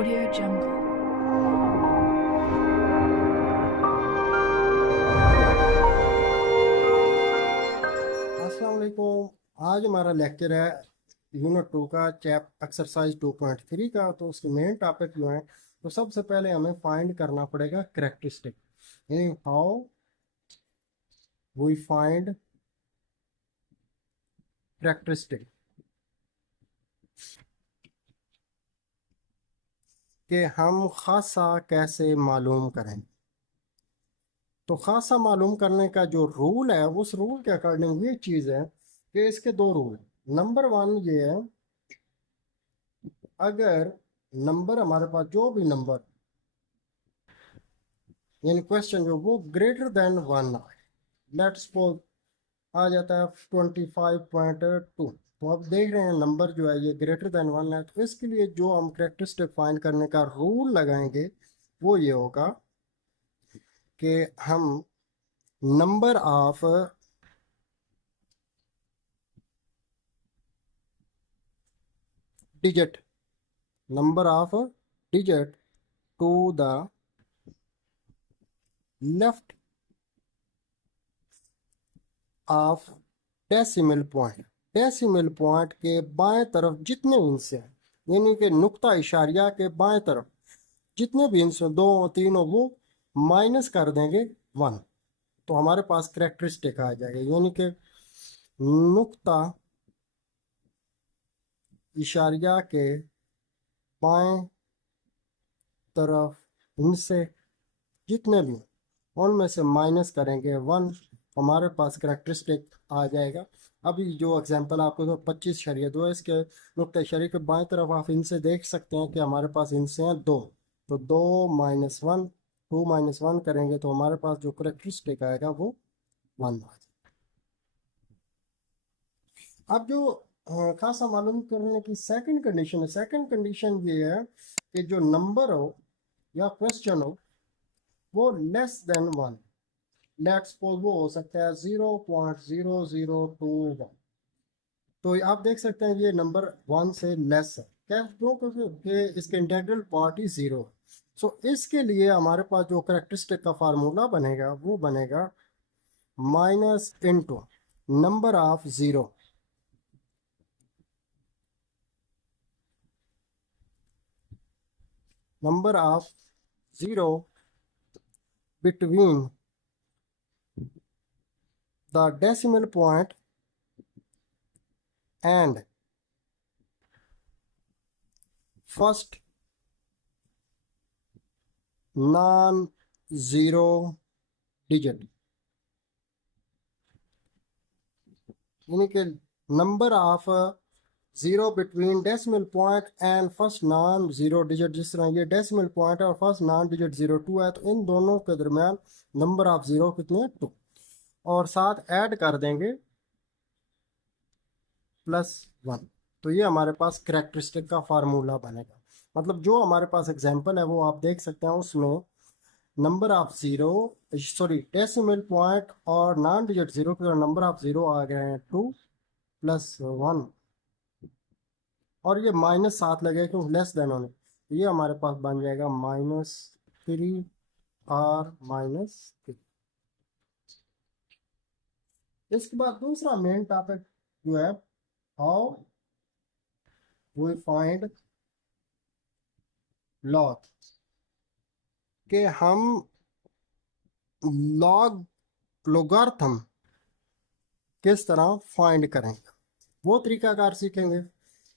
Audio Jungle. अस्सलाम वालेकुम। आज हमारा लेक्चर है यूनिट 2 का चैप एक्सरसाइज 2.3 का। तो उसके मेन टॉपिक जो है, तो सबसे पहले हमें फाइंड करना पड़ेगा करेक्टरिस्टिक, यानी हाउ वी फाइंड करेक्टरिस्टिक, कि हम खासा कैसे मालूम करें। तो खासा मालूम करने का जो रूल है, उस रूल के अकॉर्डिंग ये चीज़ है कि इसके दो रूल हैं। नंबर वन ये है, अगर नंबर हमारे पास जो भी नंबर, यानी क्वेश्चन जो वो greater than one, let's suppose आ जाता है 25.2, तो अब देख रहे हैं नंबर जो है ये ग्रेटर देन वन है। तो इसके लिए जो हम करेक्टरिस्टिक फाइंड करने का रूल लगाएंगे वो ये होगा कि हम number of digit, number of digit to the left of decimal point, decimal point के बाएं तरफ जितने इंच हैं, यानी कि नुक्ता इशारिया के बाएं तरफ जितने भी इंच दो तीन हो, वो माइनस कर देंगे वन, तो हमारे पास करेक्टरिस्टिक आ जाएगा। यानी कि नुक्ता इशारिया के बाएं तरफ इनसे जितने भी उनमें से माइनस करेंगे वन, हमारे पास करेक्टरिस्टिक आ जाएगा। अभी जो एग्जांपल आपको तो 25.2 है, इसके नुक्ता इशारे के बाएं तरफ आप इनसे देख सकते हैं कि हमारे पास इनसे हैं दो, तो दो minus one, two minus one करेंगे तो हमारे पास जो करेक्टरिस्टिक आएगा वो वन आ जाएगा। अब जो खासा मालूम करने की सेकंड कंडीशन है, सेकंड कंडीशन ये है कि जो नंबर हो या क्वेश्चन हो वो less than one, let's suppose वो हो सकता है 0.0021। तो आप देख सकते हैं ये नंबर वन से लेस है, क्या क्यों? क्योंकि इसके इंटीग्रल पार्ट ही जीरो है। सो इसके लिए हमारे पास जो करेक्टरिस्टिक का फार्मूला बनेगा वो बनेगा minus into number of zero, number of zero between the decimal point and first non-zero digit, यानी कि number of zero between decimal point and first non zero digit. जिस तरह ये डेसिमल पॉइंट और फर्स्ट नॉन डिजिट 02 है, तो इन दोनों के दरमियान नंबर ऑफ जीरो कितने, टू, और साथ ऐड कर देंगे प्लस वन, तो ये हमारे पास करेक्टरिस्टिक का फार्मूला बनेगा। मतलब जो हमारे पास एग्जांपल है वो आप देख सकते हैं, उसमें number of zero, sorry decimal point और नॉन डिजिट जीरो के नंबर ऑफ जीरो आ गए हैं टू प्लस वन, और ये माइनस साथ लगे क्योंकि लेस देन होने, ये हमारे पास बन जाएगा माइनस थ्री और माइनस थ्री। इसके बाद दूसरा मेन टॉपिक जो है, हाउ वी फाइंड लॉग, कि हम लॉग लोगार्थम किस तरह फाइंड करेंगे, वो तरीकाकार सीखेंगे।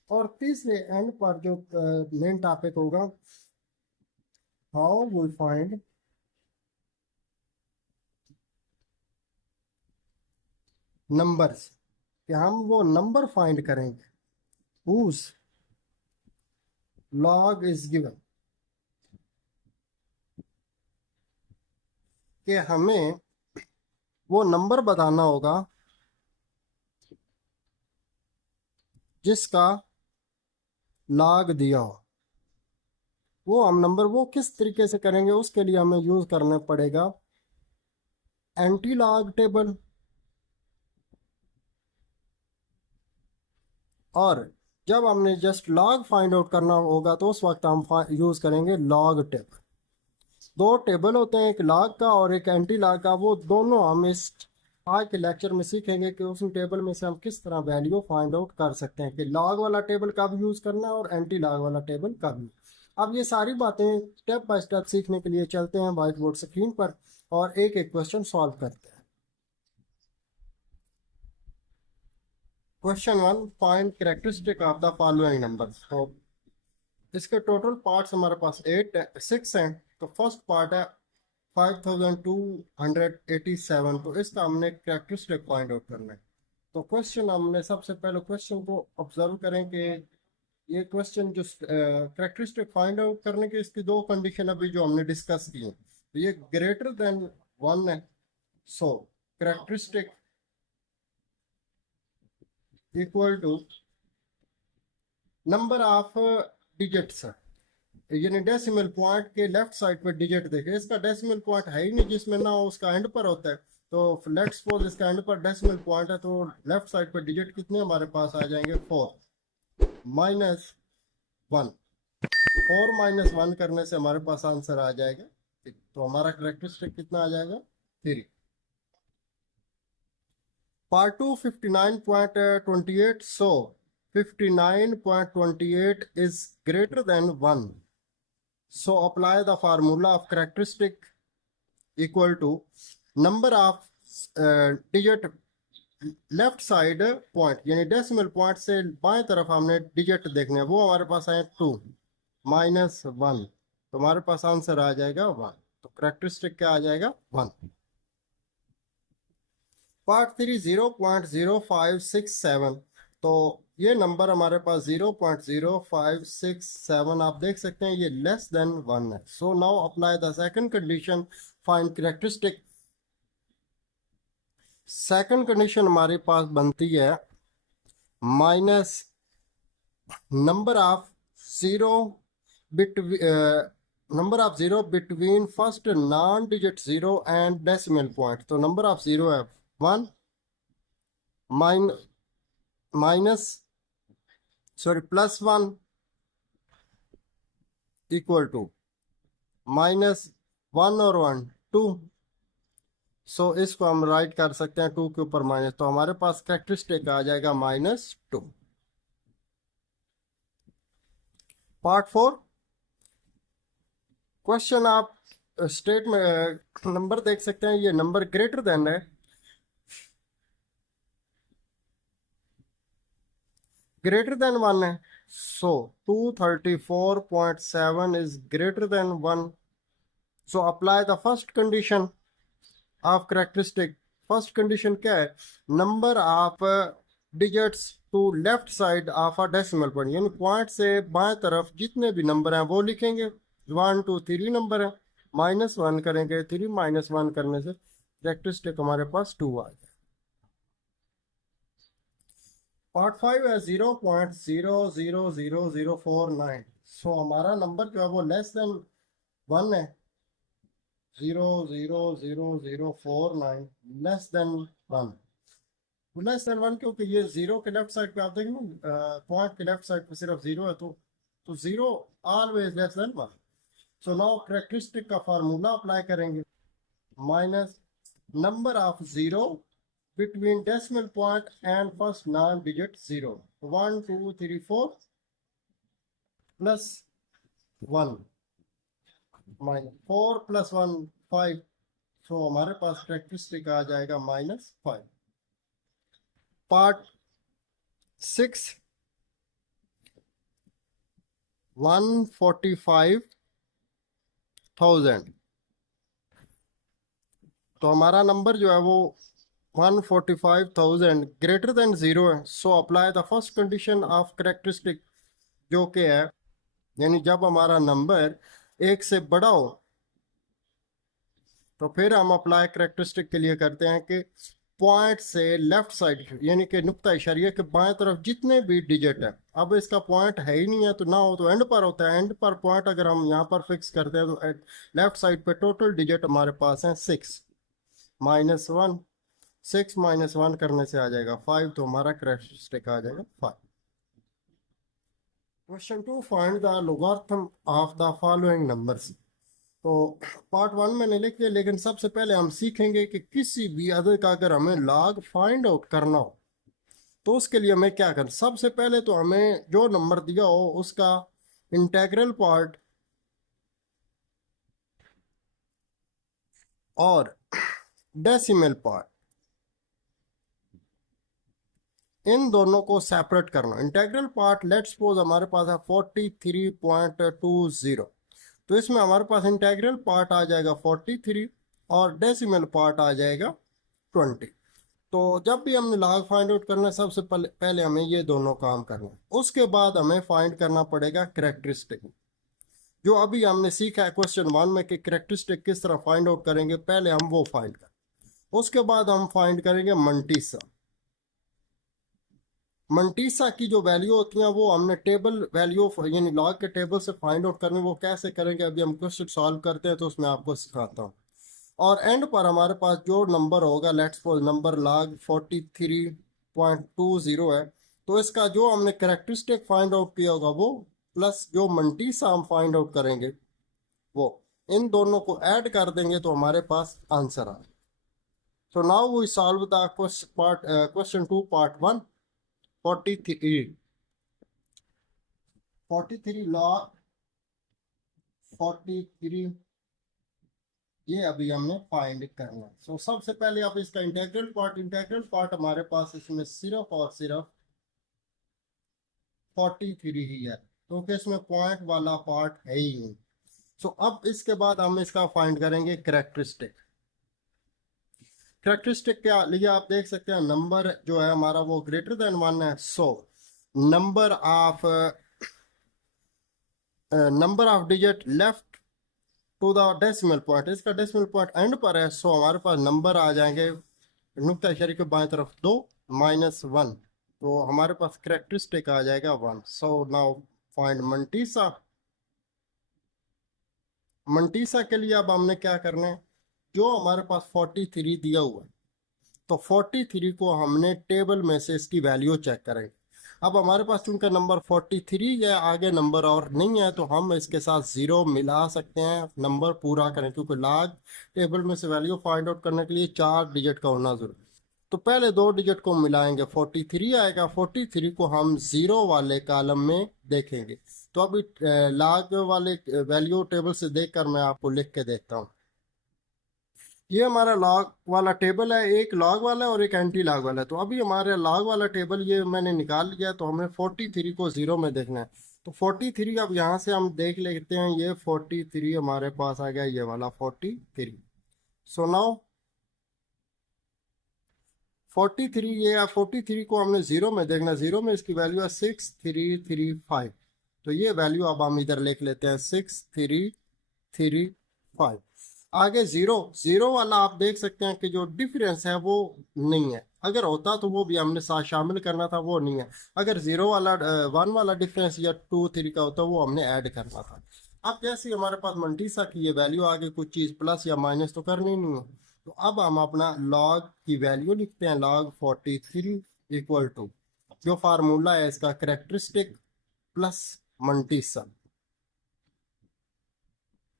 और तीसरे एंड पर जो मेन टॉपिक होगा, हाउ वी फाइंड नंबर्स, कि हम वो नंबर फाइंड करेंगे whose log is given, कि हमें वो नंबर बताना होगा जिसका लॉग दिया हो। वो हम नंबर वो किस तरीके से करेंगे, उसके लिए हमें यूज करना पड़ेगा एंटी लॉग टेबल और जब हमने जस्ट लॉग फाइंड आउट करना होगा तो उस वक्त हम यूज़ करेंगे लॉग टेबल। दो टेबल होते हैं, एक लॉग का और एक एंटी लॉग का। वो दोनों हम इस आज के लेक्चर में सीखेंगे कि उस टेबल में से हम किस तरह वैल्यू फाइंड आउट कर सकते हैं कि लॉग वाला टेबल कब यूज़ करना है और एंटी लॉग वाला टेबल कब यूज। अब ये सारी बातें स्टेप बाय स्टेप सीखने के लिए चलते हैं व्हाइट बोर्ड स्क्रीन पर और एक एक क्वेश्चन सॉल्व करते हैं। Question 1, find characteristic of the following number. तो इसके टोटल पार्ट्स हमारे पास 6 हैं। तो फर्स्ट पार्ट है 5287। तो इसका हमने कैरेक्टरिस्टिक फाइंड आउट करना है। तो क्वेश्चन हमने सबसे पहले क्वेश्चन को ऑब्जर्व करें कि ये क्वेश्चन जो कैरेक्टरिस्टिक फाइंड आउट करने की इसकी दो कंडीशन अभी जो हमने डिस्कस की हैं, तो ये ग्रेटर देन 1 है। So characteristic equal to number of digits, यानी डेसिमल पॉइंट के लेफ्ट साइड पे डिजिट देखे। इसका डेसिमल पॉइंट है ही नहीं जिसमें ना हो, उसका एंड पर होता है। तो लेट्स सपोज इसका एंड पर डेसिमल पॉइंट है, तो लेफ्ट साइड पे डिजिट कितने हमारे पास आ जाएंगे 4 माइनस 1। 4 माइनस 1 करने से हमारे पास आंसर आ जाएगा। तो हमारा करेक्टरिस्टिक कितना आ जाएगा 3। Part 2 59.28। So 59.28 is greater than 1. So apply the formula of characteristic equal to number of digit left side point, यानी डेसिमल पॉइंट से बाएं तरफ हमने डिजिट देखने हैं, वो हमारे पास आए 2 माइनस 1। तो हमारे पास आंसर आ जाएगा 1। तो करेक्टरिस्टिक क्या आ जाएगा 1। पार्ट 3 0.0567। तो ये नंबर हमारे पास 0.0567 आप देख सकते हैं, ये लेस देन 1 है। So now apply the second condition, find characteristic. Second condition हमारे पास बनती है minus number of zero between first non digit zero and decimal point. तो नंबर ऑफ जीरो है 1 minus plus 1 equal to minus 1 और 1 2। सो इसको हम राइट कर सकते हैं 2 के ऊपर माइनस। तो हमारे पास कैरेक्टरिस्टिक आ जाएगा -2। पार्ट 4 क्वेश्चन, आप स्टेट में नंबर देख सकते हैं, ये नंबर ग्रेटर देन है, ग्रेटर देन 1 है। So 234.7 is greater than 1। So apply the first condition of characteristic. First condition क्या है, number of digits to left side of a decimal point, यानी पॉइंट से बाएं तरफ जितने भी नंबर हैं वो लिखेंगे। 1 2 3 नंबर है, -1 करेंगे, 3 माइनस 1 करने से कैरेक्टरिस्टिक हमारे पास 2 आ जाए। पार्ट 5 है 0.000049। सो हमारा नंबर जो है वो लेस देन 1 है। 0.000049 लेस देन 1। लेस देन 1 क्योंकि ये जीरो के लेफ्ट साइड पे आप देखेंगे, पॉइंट के लेफ्ट साइड पे सिर्फ जीरो है, तो zero always less than 1। So now characteristic का फार्मूला अप्लाई करेंगे, minus number of zero between decimal point and first non-digit 0, 1 2 3 4 plus 1 minus 4 plus 1 5। सो हमारे पास कैरेक्टरिस्टिक आ जाएगा -5। पार्ट 6 145,000। तो हमारा नंबर जो है वो 145,000 ग्रेटर देन 0 है। सो apply the first condition of characteristic, जो कि है यानी जब हमारा नंबर 1 से बड़ा हो, तो फिर हम अप्लाई कैरेक्टरिस्टिक के लिए करते हैं कि पॉइंट से लेफ्ट साइड यानी कि नुक्ता इशारिया के बाएं तरफ जितने भी डिजिट है, अब इसका पॉइंट है ही नहीं है तो ना हो तो एंड पर होता है। एंड पर पॉइंट अगर हम यहाँ पर फिक्स करते हैं तो लेफ्ट साइड पे टोटल डिजिट हमारे पास है 6 माइनस 1। 6 माइनस 1 करने से आ जाएगा 5। तो हमारा कैरेक्टरिस्टिक आ जाएगा 5। Question 2, find the logarithm of the following numbers. तो पार्ट 1 मैंने लिख दिया, लेकिन सबसे पहले हम सीखेंगे कि किसी भी अदद का अगर हमें लॉग फाइंड आउट करना हो तो उसके लिए हमें क्या करना। सबसे पहले तो हमें जो नंबर दिया हो उसका इंटेग्रल पार्ट और डेसिमल पार्ट, इन दोनों को सेपरेट करना। इंटेग्रल पार्ट लेट्स सपोज हमारे पास है 43.20, तो इसमें हमारे पास इंटेग्रल पार्ट आ जाएगा 43 और डेसिमल पार्ट आ जाएगा 20। तो जब भी हमने लॉग फाइंड आउट करना है सबसे पहले हमें ये दोनों काम करना है, उसके बाद हमें फाइंड करना पड़ेगा करेक्टरिस्टिक, जो अभी हमने सीखा है क्वेश्चन 1 में कि करेक्टरिस्टिक किस तरह फाइंड आउट करेंगे। पहले हम वो फाइंड करें, उसके बाद हम फाइंड करेंगे मंटीसा। मंटीसा की जो वैल्यू होती है वो हमने टेबल वैल्यू यानी लॉग के टेबल से फाइंड आउट करने, वो कैसे करेंगे अभी हम क्वेश्चन सॉल्व करते हैं तो उसमें आपको सिखाता हूँ। और एंड पर हमारे पास जो नंबर होगा, लेट्स सपोज नंबर लॉग 43.20 है, तो इसका जो हमने करेक्टरिस्टिक फाइंड आउट किया होगा वो प्लस जो मंटीसा हम फाइंड आउट करेंगे वो, इन दोनों को ऐड कर देंगे तो हमारे पास आंसर आ। So now we solve the question 2 part 1। 43 log 43 ये अभी हमने फाइंड करना है। सो सबसे पहले आप इसका इंटेग्रल पार्ट हमारे पास इसमें सिर्फ और सिर्फ 43 ही है, क्योंकि इसमें पॉइंट वाला पार्ट है ही नहीं। सो अब इसके बाद हम इसका फाइंड करेंगे करेक्टरिस्टिक। करेक्टरिस्टिक के लिए आप देख सकते हैं नंबर जो है हमारा वो ग्रेटर देन 1 है। So number of digit left to the decimal point, इसका डेसिमल पॉइंट एंड पर है, सो हमारे पास नंबर आ जाएंगे नुक्ता इशारे के बाएं तरफ 2 -1, तो हमारे पास करेक्टरिस्टिक आ जाएगा 1। सो नाउ फाइंड मंटीसा। मंटीसा के लिए अब हमने क्या करना है, जो हमारे पास 43 दिया हुआ है तो 43 को हमने टेबल में से इसकी वैल्यू चेक करेंगे। अब हमारे पास चूंकि नंबर 43 है, आगे नंबर और नहीं है, तो हम इसके साथ ज़ीरो मिला सकते हैं नंबर पूरा करें, क्योंकि लॉग टेबल में से वैल्यू फाइंड आउट करने के लिए 4 डिजिट का होना जरूरी। तो पहले 2 डिजिट को मिलाएंगे, 43 आएगा, 43 को हम ज़ीरो वाले कॉलम में देखेंगे। तो अभी लॉग वाले वैल्यू टेबल से देखकर मैं आपको लिख के देता हूँ। ये हमारा लॉग वाला टेबल है, एक लॉग वाला है और एक एंटी लॉग वाला है। तो अभी हमारे लॉग वाला टेबल ये मैंने निकाल लिया, तो हमें 43 को ज़ीरो में देखना है। तो 43 अब यहाँ से हम देख लेते हैं, ये 43 हमारे पास आ गया, ये वाला 43। सो नाउ 43 ये 43 को हमने ज़ीरो में देखना, ज़ीरो में इसकी वैल्यू है 6335। तो ये वैल्यू अब हम इधर लिख लेते हैं 6335। आगे जीरो, जीरो वाला आप देख सकते हैं कि जो डिफरेंस है वो नहीं है, अगर होता तो वो भी हमने साथ शामिल करना था, वो नहीं है। अगर जीरो वाला 1 वाला डिफरेंस या 2 3 का होता वो हमने ऐड करना था। अब जैसे ही हमारे पास मल्टीसा की ये वैल्यू आगे कुछ चीज़ प्लस या माइनस तो करनी नहीं है, तो अब हम अपना लॉग की वैल्यू लिखते हैं, लॉग 43 इक्वल टू जो फार्मूला है इसका करेक्टरिस्टिक प्लस मल्टीसा,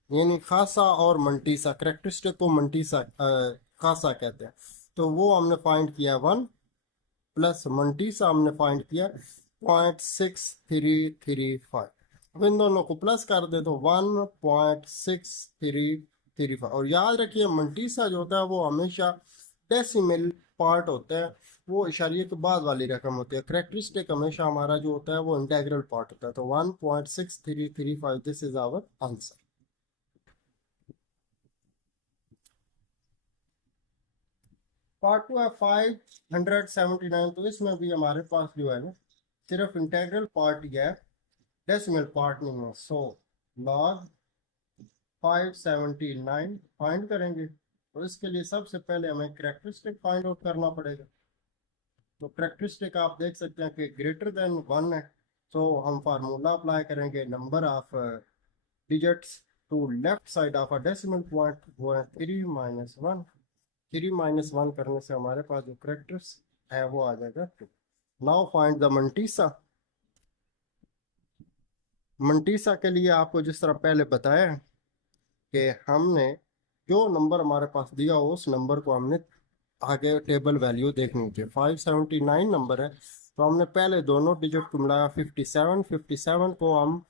यानी खासा और मंटीसा। करेक्टरिस्टिक को मंटीसा खासा कहते हैं। तो वो हमने फाइंड किया 1 प्लस मंटीसा हमने फाइंड किया 0.6335। अब इन दोनों को प्लस कर दे तो 1.6335। और याद रखिए मंटीसा जो होता है वो हमेशा डेसिमल पार्ट होता है, वो इशारिये के बाद वाली रकम होती है। करेक्टरिस्टिक हमेशा हमारा जो होता है वो इंटेग्रल पार्ट होता है। तो 1.6335, this is our answer. Part 2 है 579, तो इसमें भी हमारे पास जो है ना सिर्फ इंटेग्रल पार्ट ही है, डेसिमल पार्ट नहीं है। सो लॉग 579 फाइंड करेंगे, तो इसके लिए सबसे पहले हमें करेक्टरिस्टिक फाइंड आउट करना पड़ेगा। तो करेक्टरिस्टिक आप देख सकते हैं कि ग्रेटर देन 1 है, तो हम फार्मूला अप्लाई करेंगे, number of digits to left side of a decimal point वो है 3 - 1। 3 - 1 करने से हमारे पास जो करेक्टर्स है वो आ जाएगा 2। Now find the mantissa. Mantissa के लिए आपको जिस तरह पहले बताया कि हमने जो नंबर हमारे पास दिया हो उस नंबर को हमने आगे टेबल वैल्यू देखनी थी। 579 नंबर है, तो हमने पहले दोनों डिजिट को मिलाया 57 को हम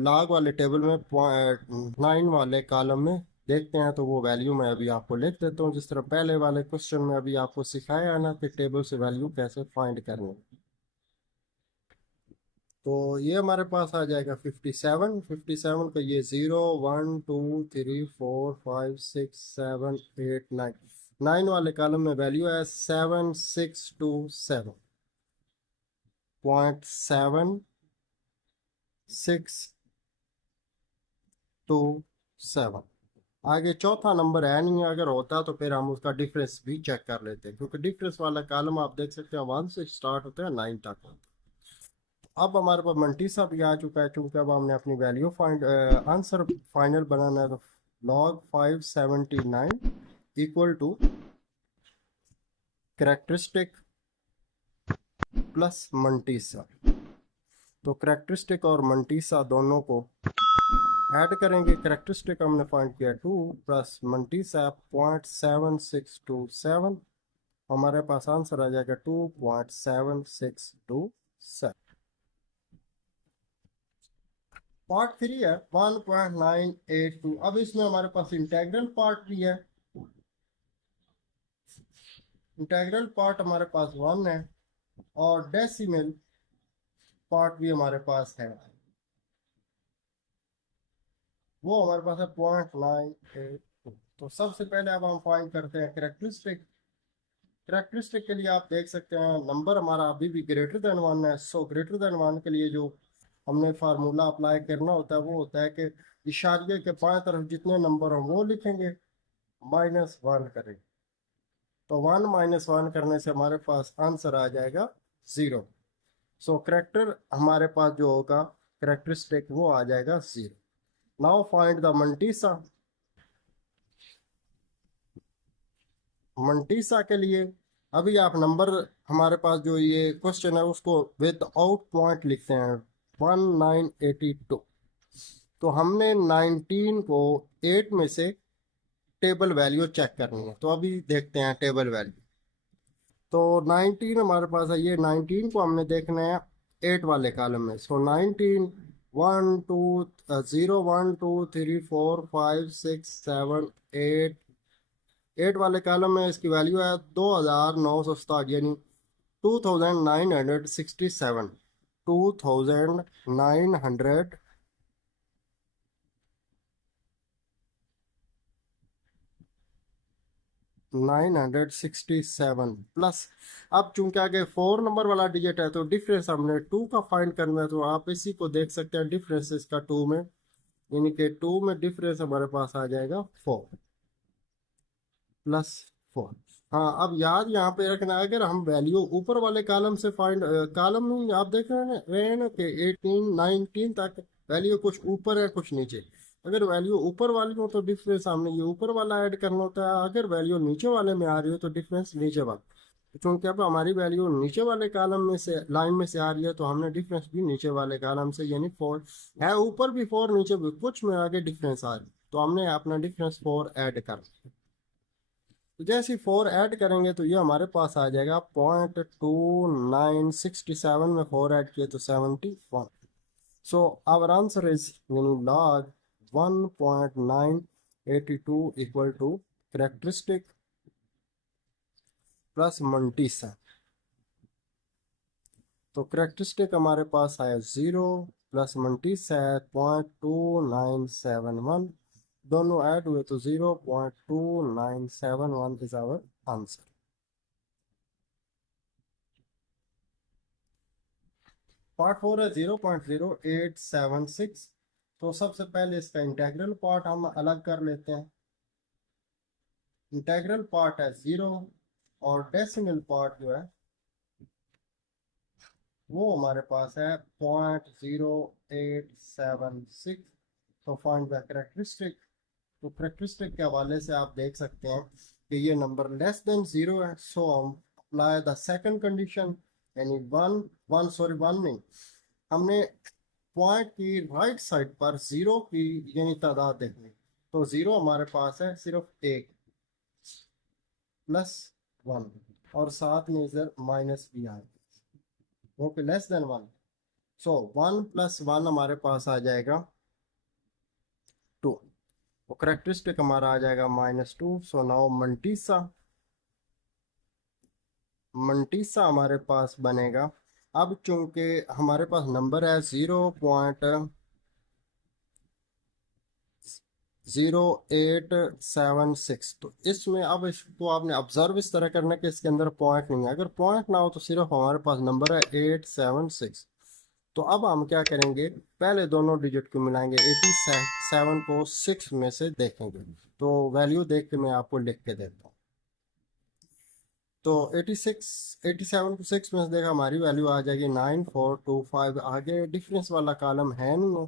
लॉग वाले टेबल में 9 वाले कॉलम में देखते हैं। तो वो वैल्यू मैं अभी आपको लिख देता हूँ, जिस तरह पहले वाले क्वेश्चन में अभी आपको सिखाया है ना कि टेबल से वैल्यू कैसे फाइंड करनी। तो ये हमारे पास आ जाएगा 57 का ये 0 1 2 3 4 5 6 7 8 9 9 वाले कॉलम में वैल्यू है 7627.7627। आगे चौथा नंबर है नहीं, अगर होता तो फिर हम उसका डिफरेंस भी चेक कर लेते हैं, क्योंकि डिफरेंस वाला कॉलम आप देख सकते हैं 1 से स्टार्ट होता है 9 तक। अब हमारे पास मल्टीसा भी आ चुका है, क्योंकि अब हमने अपनी वैल्यू फाइंड आंसर फाइनल बनाना है। तो log 579 equal to characteristic plus mantissa. तो करेक्टरिस्टिक और मल्टीसा दोनों को ऐड करेंगे। करेक्टरिस्टिक हमने फाइंड किया 2 प्लस मल्टीसा 0.7627, हमारे पास आंसर आ जाएगा 2.7627। पार्ट 3 है 1.982। अब इसमें हमारे पास इंटेग्रल पार्ट भी है। इंटेग्रल पार्ट हमारे पास 1 है और डेसिमल पार्ट भी हमारे पास है, वो हमारे पास है 0.982। तो सबसे पहले अब हम फाइंड करते हैं करेक्टरिस्टिक। करेक्टरिस्टिक के लिए आप देख सकते हैं नंबर हमारा अभी भी ग्रेटर देन 1 है। सो ग्रेटर देन 1 के लिए जो हमने फार्मूला अप्लाई करना होता है वो होता है कि इशारे के बाएं तरफ जितने नंबर हों वो लिखेंगे, -1 करेंगे। तो 1 - 1 करने से हमारे पास आंसर आ जाएगा 0। सो करेक्टर हमारे पास जो होगा करेक्टरिस्टिक वो आ जाएगा 0। Now find the mantissa. Mantissa के लिए अभी आप नंबर हमारे पास जो ये क्वेश्चन है उसको विद आउट पॉइंट लिखते हैं 1982। तो हमने 19 को 8 में से टेबल वैल्यू चेक करनी है। तो अभी देखते हैं टेबल वैल्यू। तो 19 हमारे पास है, ये 19 को हमने देखना है 8 वाले कॉलम में। सो 19 1 2 0 1 2 3 4 5 6 7 8 8 वाले कॉलम में इसकी वैल्यू है 2967, यानी 2967। 2900 967 प्लस। अब चूंकि आगे 4 नंबर वाला डिजिट है तो डिफरेंस हमने 2 का फाइंड करना है। तो आप इसी को देख सकते हैं डिफरेंस इसका 2 में, यानी कि 2 में डिफरेंस हमारे पास आ जाएगा 4 +4। हाँ, अब याद यहाँ पे रखना है, अगर हम वैल्यू ऊपर वाले कॉलम से फाइंड, कॉलम में आप देख रहे हैं ना कि 18 19 तक वैल्यू कुछ ऊपर है कुछ नीचे। अगर वैल्यू ऊपर वाली हो तो डिफरेंस हमने ये ऊपर वाला ऐड करना होता है, अगर वैल्यू नीचे वाले में आ रही हो तो डिफरेंस नीचे वाला। तो चूंकि अब हमारी वैल्यू नीचे वाले कॉलम में से लाइन में से आ रही है तो हमने डिफरेंस भी नीचे वाले कॉलम से, यानी 4 है ऊपर भी 4 नीचे भी, कुछ में आगे डिफरेंस आ रही है तो हमने अपना डिफरेंस 4 ऐड कर। तो जैसे 4 ऐड करेंगे तो ये हमारे पास आ जाएगा 0.2967 में 4 ऐड किए तो 71। सो आवर आंसर इज यानी log 1.982 equal to characteristic plus mantissa. तो करेक्टरिस्टिक हमारे पास आया 0 प्लस मल्टीसा 0.2971, दोनों ऐड हुए तो 0.2971 इज आवर आंसर। पार्ट 4 है 0.0876। तो सबसे पहले इसका इंटेग्रल पार्ट हम अलग कर लेते हैं। इंटेग्रल पार्ट है 0 और डेसिमल पार्ट जो है वो हमारे पास है 0.0876। तो फाइंड द करेक्टरिस्टिक। तो करेक्टरिस्टिक के हवाले से आप देख सकते हैं कि ये नंबर लेस देन 0 है। सो हम अप्लाई द सेकंड कंडीशन, यानी वन नहीं, हमने पॉइंट की राइट साइड पर जीरो की यानी तादाद देखनी, तो जीरो हमारे पास है सिर्फ एक प्लस वन, और साथ में इधर माइनस भी आए, वो कि less than one. So one plus one हमारे पास आ जाएगा टू, तो करेक्टरिस्टिक हमारा आ जाएगा -2। सो नाउ मंटीसा, मंटीसा हमारे पास बनेगा। अब चूंकि हमारे पास नंबर है 0.0876, तो इसमें अब इसको आपने ऑब्जर्व इस तरह करना कि इसके अंदर पॉइंट नहीं है। अगर पॉइंट ना हो तो सिर्फ हमारे पास नंबर है 876। तो अब हम क्या करेंगे, पहले दोनों डिजिट को मिलाएंगे, 87 को 6 में से देखेंगे। तो वैल्यू देख के मैं आपको लिख के देता हूँ। तो 87 को 6 में से देखा, हमारी वैल्यू आ जाएगी 9425। आगे डिफरेंस वाला कॉलम है नहीं है,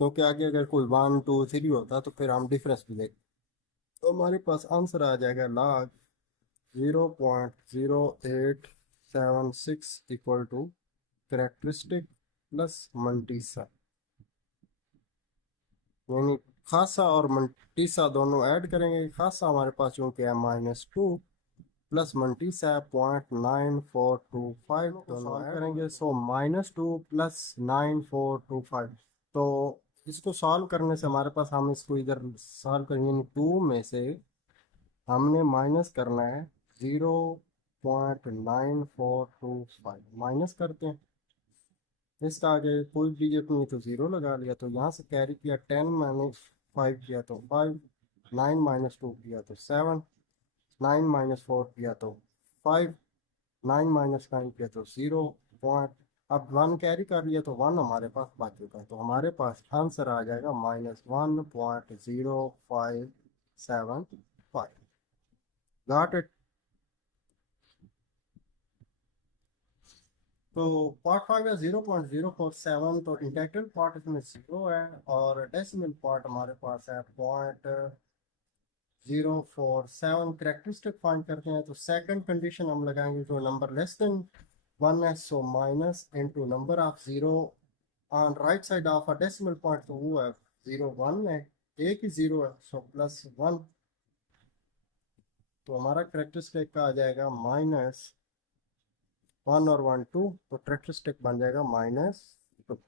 क्योंकि आगे अगर कोई 1 2 3 होता तो फिर हम डिफरेंस भी देख, तो हमारे पास आंसर आ जाएगा log 0.0876 equal to characteristic plus mantissa, यानी खासा और मंटीसा दोनों ऐड करेंगे। खासा हमारे पास चूंकि है -2 प्लस मंटीसा है 0.9425, दोनों ऐड करेंगे। सो -2 प्लस 9425, तो इसको सॉल्व करने से हमारे पास, हम इसको इधर सॉल्व करेंगे, यानी 2 में से हमने माइनस करना है 0.9425, माइनस करते हैं। इसका आगे कोई डिजिट नहीं तो ज़ीरो लगा लिया, तो यहाँ से कैरी किया, 10 माइनस 5 किया तो 5, 9 माइनस 2 किया तो 7, 9 माइनस 4 किया तो 5, 9 माइनस 9 किया तो 0 पॉइंट। अब 1 कैरी कर लिया तो 1 हमारे पास बच चुका है, तो हमारे पास आंसर आ जाएगा -1.0575। Got it. तो पार्ट 5 है 0.047, तो इंटेग्रल पार्ट इसमें 0 है, और डेसिमल पार्ट हमारे पास है 0.047। करेक्टरिस्टिक फाइंड करते हैं, तो सेकंड कंडीशन हम लगाएंगे, जो नंबर लेस देन 1 है, so minus into number of zero on right side of a decimal point, तो वो है 0 1 है, एक ही 0 है, सो +1। तो हमारा करेक्टरिस्टिक का आ जाएगा -1 और 1 2, तो करेक्टरिस्टिक बन जाएगा -2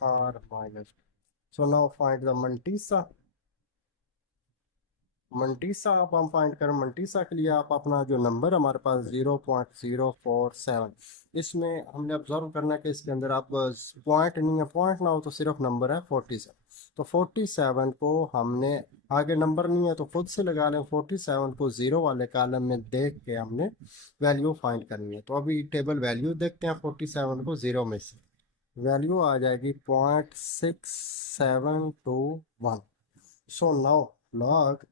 और -2। So now find the mantissa. Mantissa आप हम फाइंड करें, मंटीसा के लिए आप अपना जो नंबर हमारे पास 0.047, इसमें हमने ऑब्जर्व करना है कि इसके अंदर आप पॉइंट नहीं है, पॉइंट ना हो तो सिर्फ नंबर है 47। तो 47 को हमने, आगे नंबर नहीं है तो खुद से लगा लें, 47 को जीरो वाले कॉलम में देख के हमने वैल्यू फाइंड करनी है। तो अभी टेबल वैल्यू देखते हैं, 47 को जीरो में से वैल्यू आ जाएगी 0.6721। So now log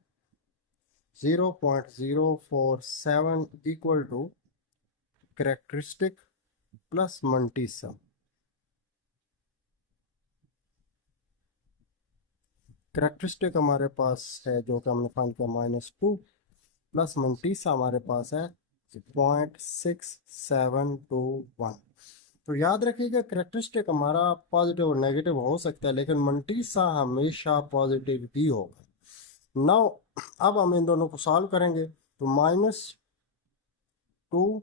0.047 equal to characteristic plus mantissa. Characteristic हमारे पास है जो कि हमने फाइंड किया -2, प्लस मंटीसा हमारे पास है 0.6721। तो याद रखिएगा करेक्टरिस्टिक हमारा पॉजिटिव और नेगेटिव हो सकता है, लेकिन मंटीसा हमेशा पॉजिटिव ही होगा। नाउ अब हम इन दोनों को सॉल्व करेंगे, तो -2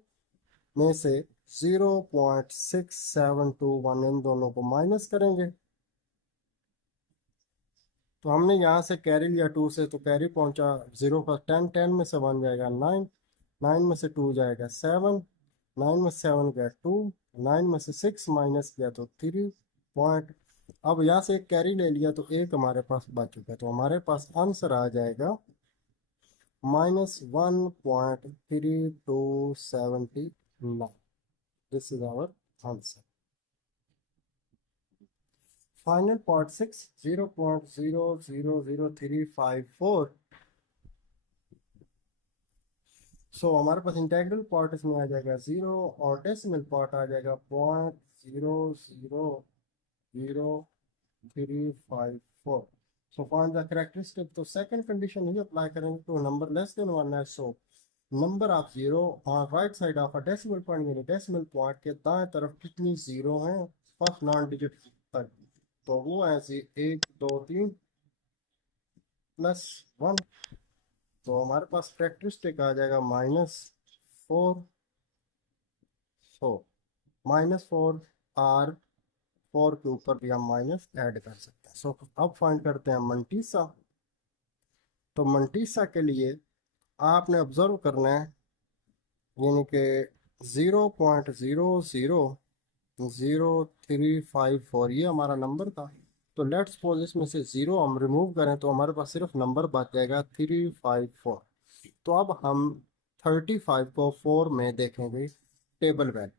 में से 0.6721 इन दोनों को माइनस करेंगे। तो हमने यहाँ से कैरी लिया 2 से, तो कैरी पहुंचा 0 पर 10, 10 में से 1 जाएगा 9, 9 में से 2 जाएगा 7, 9 में से 7 गया 2, 9 में से 6 माइनस किया तो 3 पॉइंट। अब यहाँ से एक कैरी ले लिया तो एक हमारे पास बच चुका है, तो हमारे पास आंसर आ जाएगा -1.3279। This is our answer. Final part 6 0.000354। So हमारे पास इंटेग्रल पार्ट इसमें आ जाएगा 0, और डेसिमल पार्ट आ जाएगा 0.000354। So find the characteristic. तो सेकंड कंडीशन ही अप्लाई करेंगे, तो नंबर लेस देन 1 है, so number of zero on right side of a decimal point, यानी डेसिमल पॉइंट के दाएं तरफ कितनी जीरो हैं, फर्स्ट नॉन डिजिट तक, तो वो ऐसे 1 2 3 +1, तो हमारे पास करेक्टरिस्टिक आ जाएगा -4। सो -4 आर 4 के ऊपर भी हम माइनस ऐड कर सकते हैं। सो अब फाइंड करते हैं मंटीसा। तो मंटीसा के लिए आपने ऑब्जर्व करना है, यानी कि 0.000354 ये हमारा नंबर था। तो लेट्स सपोज इसमें से 0 हम रिमूव करें तो हमारे पास सिर्फ नंबर बच जाएगा 354। तो अब हम 35 को 4 में देखेंगे टेबल वैल्यू।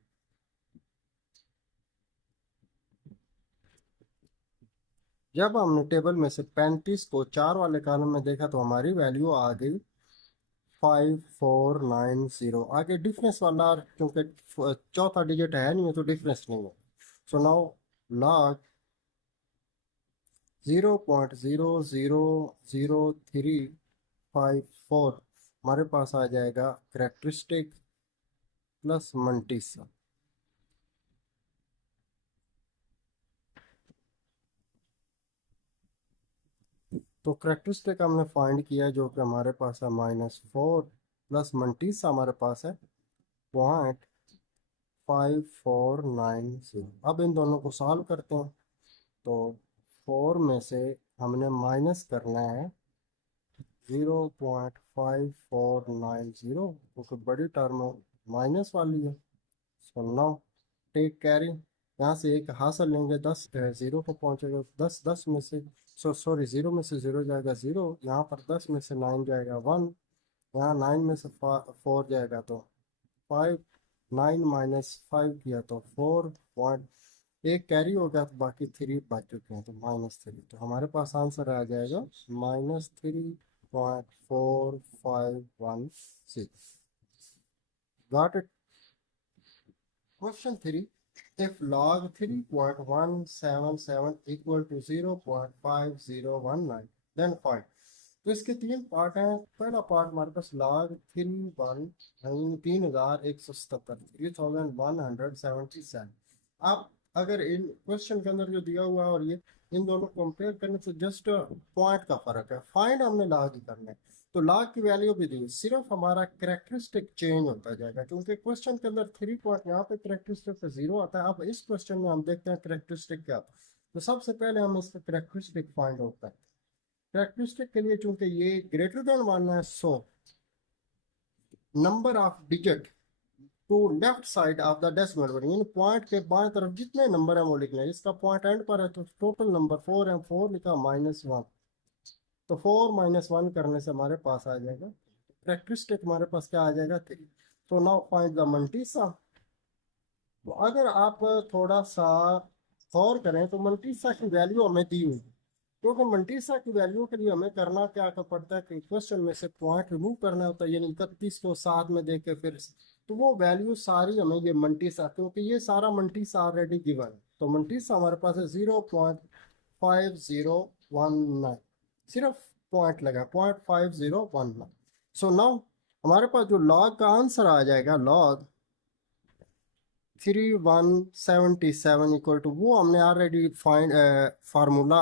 जब हमने टेबल में से 35 को 4 वाले कॉलम में देखा तो हमारी वैल्यू आ गई 5490। आगे डिफरेंस वाला, क्योंकि चौथा डिजिट है नहीं है तो डिफरेंस नहीं है। सो नाउ लॉग 0.0000354 हमारे पास आ जाएगा करेक्टरिस्टिक प्लस मंटीसा। तो करेक्टरिस्टिक हमने फाइंड किया जो कि हमारे पास है -4 प्लस मंटीसा हमारे पास है 0.5490। अब इन दोनों को सॉल्व करते हैं। तो 4 में से हमने माइनस करना है 0.5490, क्योंकि बड़ी टर्म माइनस वाली है। सो नाउ टेक कैरी, यहाँ से एक हासिल लेंगे 10 0 को पहुँचेगा 10, 10 में से सॉरी 0 में से 0 जाएगा 0, यहाँ पर 10 में से 9 जाएगा 1, यहाँ 9 में से 4 जाएगा तो 5, 9 -5 किया तो 4 पॉइंट, एक कैरी हो गया तो बाकी 3 बच चुके हैं तो -3। तो हमारे पास आंसर आ जाएगा -3.4516। Got it. Question 3, if log 3.177 equal to 0.5019 then find। तो इसके 3 पार्ट हैं। पहला पार्ट हमारे पास log 3177। आप अगर इन क्वेश्चन के अंदर जो दिया हुआ है और ये इन दोनों को कंपेयर करने से जस्ट पॉइंट का फर्क है, फाइंड हमने log ही करना है। तो log की वैल्यू भी दी, सिर्फ हमारा करेक्टरिस्टिक चेंज होता जाएगा, क्योंकि क्वेश्चन के अंदर 3 पॉइंट, यहाँ पे करेक्टरिस्टिक पे 0 आता है। अब इस क्वेश्चन में हम देखते हैं करेक्टरिस्टिक क्या था। तो सबसे पहले हम इसका करेक्टरिस्टिक फाइंड आउट करते हैं। करेक्टरिस्टिक के लिए चूंकि ये ग्रेटर देन 1 है, so number of digit to left side of the decimal point, यानी पॉइंट के बाएं तरफ जितने नंबर हैं वो लिखना है। इसका पॉइंट एंड पर है तो टोटल नंबर 4 है, 4 लिखा -1, तो 4 -1 करने से हमारे पास आ जाएगा करेक्टरिस्टिक, हमारे पास क्या आ जाएगा 3। तो नाउ फाइंड द मंटीसा। तो अगर आप थोड़ा सा गौर करें तो मंटीसा की वैल्यू हमें दी हुई, क्योंकि मंटीसा की वैल्यू के लिए हमें करना क्या पड़ता है कि क्वेश्चन में से पॉइंट रिमूव करना होता है, यानी 31 को 7 में देख के फिर तो वो वैल्यू सारी हमें ये मंटीसा, क्योंकि ये सारा मंटीसा ऑलरेडी गिवन है। तो मंटीसा हमारे पास है 0.5019, सिर्फ पॉइंट लगा 0.5019। सो नाउ हमारे पास जो लॉग का आंसर आ जाएगा, लॉग 3177 इक्वल टू, वो हमने ऑलरेडी फाइंड फार्मूला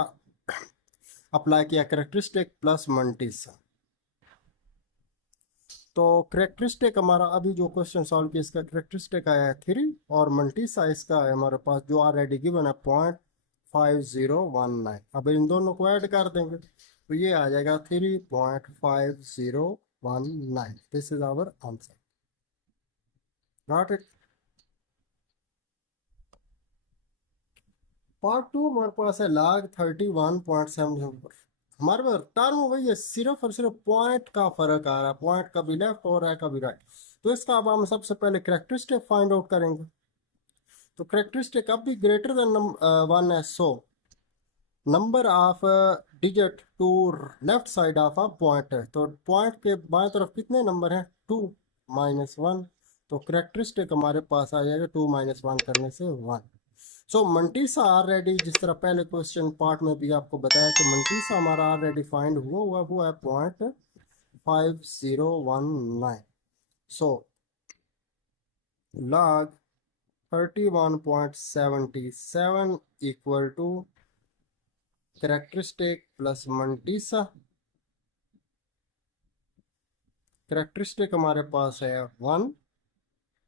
अप्लाई किया, करेक्टरिस्टिक प्लस मंटीसा। तो करेक्टरिस्टिक हमारा अभी जो क्वेश्चन सॉल्व किया इसका करेक्टरिस्टिक आया है 3 और मंटीसा इसका है हमारे पास जो ऑलरेडी गिवन है 0.5019। अब इन दोनों को ऐड कर देंगे तो ये आ जाएगा 3.5019। This is our answer. Got it. Part 2 हमारे पास है log 31.7। हमारे पास टर्म वही है, सिर्फ और सिर्फ पॉइंट का फर्क आ रहा है, पॉइंट कभी लेफ्ट हो रहा है कभी राइट। तो इसका अब हम सबसे पहले करेक्टरिस्टिक फाइंड आउट करेंगे। तो करेक्टरिस्टिक अब भी ग्रेटर देन 1 है, so number of digit to left side of a point है, तो पॉइंट के बाएं तरफ कितने नंबर हैं 2 -1। तो करेक्टरिस्टिक हमारे पास आ जाएगा 2 -1 करने से 1। सो मंटीसा ऑलरेडी, जिस तरह पहले क्वेश्चन पार्ट में भी आपको बताया कि मंटीसा हमारा ऑलरेडी फाइंड हुआ है 0.5019। So log 31.77 equal to characteristic plus mantissa. Characteristic हमारे पास है 1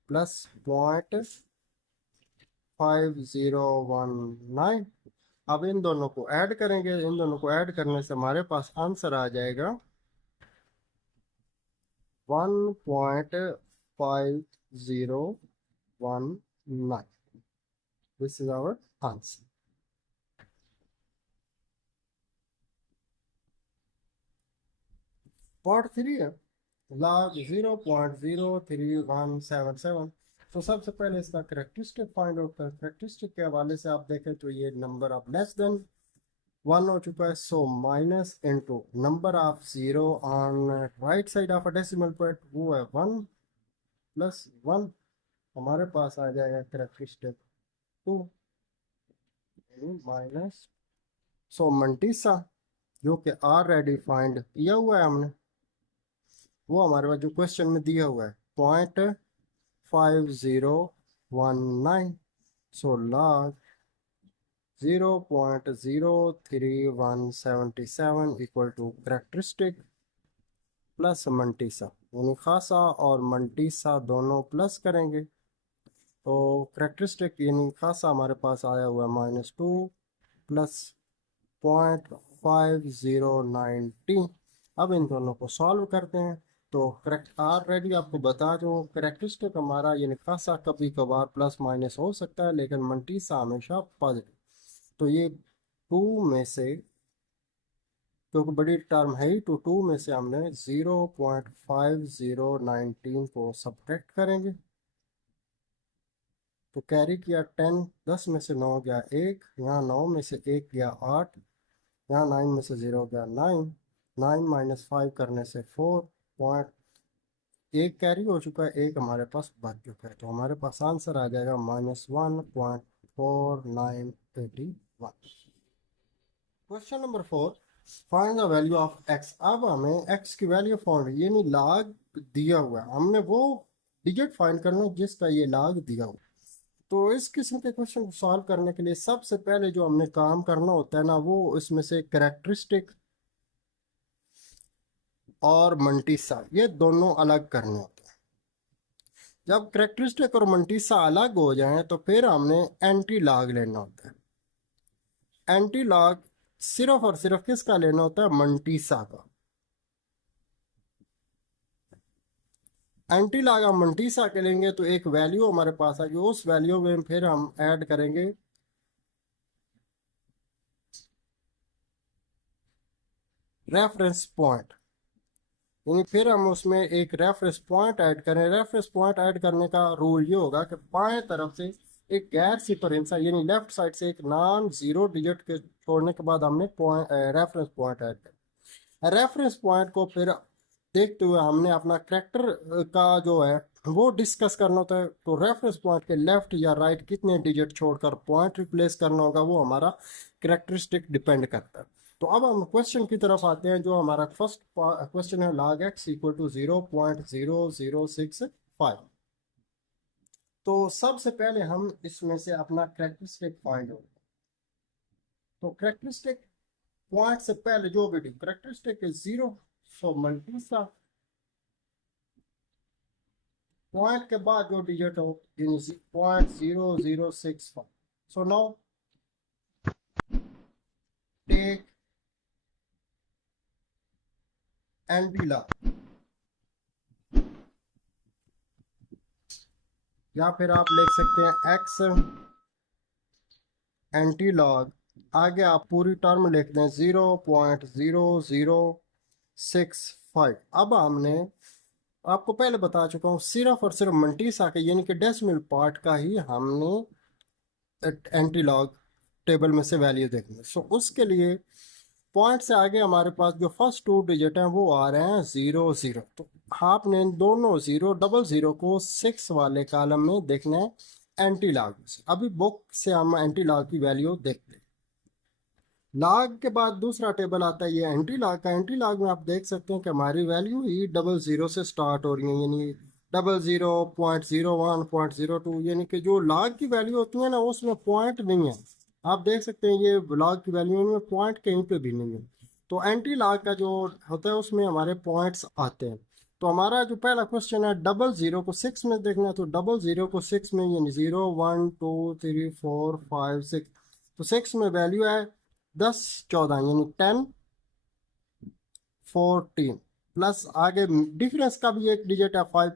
प्लस 0.5019। अब इन दोनों को ऐड करेंगे, इन दोनों को ऐड करने से हमारे पास आंसर आ जाएगा 1.5019। This is our answer. Part 3 है log 0.03177। तो सबसे पहले इसका करेक्टरिस्टिक फाइंड आउट कर। करेक्टरिस्टिक के हवाले से आप देखें तो ये नंबर ऑफ लेस देन 1 हो चुका है, so minus into number of zero on right side of a decimal point वो है 1 प्लस 1। हमारे पास आ जाएगा करेक्टरिस्टिक 2 माइनस सो मंटीसा जो कि ऑलरेडी फाइंड किया हुआ है हमने, वो हमारे पास जो क्वेश्चन में दिया हुआ है 0.5019। So log 0.03177 equal to characteristic plus mantissa, यानी खासा और मंटीसा दोनों प्लस करेंगे तो करेक्टरिस्टिक यानी खासा हमारे पास आया हुआ है -2 प्लस 0.5019। अब इन दोनों को सॉल्व करते हैं। तो करेक्ट ऑलरेडी आपको बता दूं करेक्टरिस्टिक हमारा यानी खासा कभी कभार प्लस माइनस हो सकता है, लेकिन मंटीसा हमेशा पॉजिटिव। तो ये 2 में से, क्योंकि बड़ी टर्म है ही, तो 2 में से हमने 0.5019 को सब्ट्रैक्ट करेंगे। तो कैरी किया 10, 10 में से 9 गया 1, यहाँ 9 में से 1 गया 8, यहाँ 9 में से 0 गया 9, 9 माइनस 5 करने से 4 पॉइंट, एक कैरी हो चुका है, एक हमारे पास बच चुका है। तो हमारे पास आंसर आ जाएगा -1.4981। Question number 4, find the value of x। अब हमें x की वैल्यू फाइंड, यानी log दिया हुआ है, हमने वो डिजिट फाइंड करना जिसका ये log दिया हुआ। तो इस किस्म के क्वेश्चन को सॉल्व करने के लिए सबसे पहले जो हमने काम करना होता है ना, वो इसमें से करेक्टरिस्टिक और मंटीसा ये दोनों अलग करने होते हैं। जब करेक्टरिस्टिक और मंटीसा अलग हो जाएं तो फिर हमने एंटी लॉग लेना होता है। एंटी लॉग सिर्फ और सिर्फ किसका लेना होता है? मंटीसा का। एंटी लॉग हम मंटीसा के लेंगे तो एक वैल्यू हमारे पास आएगी, उस वैल्यू में फिर हम ऐड करेंगे रेफरेंस पॉइंट, यानी फिर हम उसमें एक रेफरेंस पॉइंट ऐड करें। रेफरेंस पॉइंट ऐड करने का रूल ये होगा कि बाएं तरफ से एक गैर सिफर हिस्सा, यानी लेफ्ट साइड से एक नॉन जीरो डिजिट के छोड़ने के बाद हमने रेफरेंस पॉइंट ऐड किया। रेफरेंस पॉइंट को फिर देखते हुए हमने अपना करैक्टर का जो है वो डिस्कस करना होता है। तो रेफरेंस पॉइंट के लेफ्ट या राइट कितने डिजिट छोड़कर पॉइंट रिप्लेस करना होगा वो हमारा करैक्टरिस्टिक डिपेंड करता है। तो अब हम क्वेश्चन की तरफ आते हैं। जो हमारा फर्स्ट क्वेश्चन है log x इक्वल टू 0.0065। तो सबसे पहले हम इसमें से अपना करैक्टरिस्टिक फाइंड होगा। तो करैक्टरिस्टिक पॉइंट से पहले जो भी characteristic is 0, so multiply point के बाद जो डिजिट हो 0.0065। So now take anti log, या फिर आप लिख सकते हैं x एंटी लॉग, आगे आप पूरी टर्म लिख दें 0.0065। अब हमने आपको पहले बता चुका हूँ सिर्फ और सिर्फ मंटीसा के यानी कि डेसिमल पार्ट का ही हमने एंटी लॉग टेबल में से वैल्यू देखनी है। सो उसके लिए पॉइंट से आगे हमारे पास जो फर्स्ट 2 डिजिट हैं वो आ रहे हैं 0 0। तो आपने इन दोनों 000 को 6 वाले कॉलम में देखना है एंटी लॉग से। अभी बुक से हम एंटी लॉग की वैल्यू देखते हैं। लॉग के बाद दूसरा टेबल आता है ये एंटी लॉग का। एंटी लॉग में आप देख सकते हैं कि हमारी वैल्यू ही 00 से स्टार्ट हो रही है, यानी 00.01 0.02, यानी कि जो log की वैल्यू होती है ना उसमें पॉइंट नहीं है। आप देख सकते हैं ये log की वैल्यू में पॉइंट कहीं पे भी नहीं है। तो एंटी लॉग का जो होता है उसमें हमारे पॉइंट्स आते हैं। तो हमारा जो पहला क्वेश्चन है 00 को 6 में देखना है, तो 00 को 6 में यानी 0 1 2 3 4 5 6, तो 6 में वैल्यू है 10 14 यानी 10 14, प्लस आगे डिफरेंस का भी एक डिजिट है 5,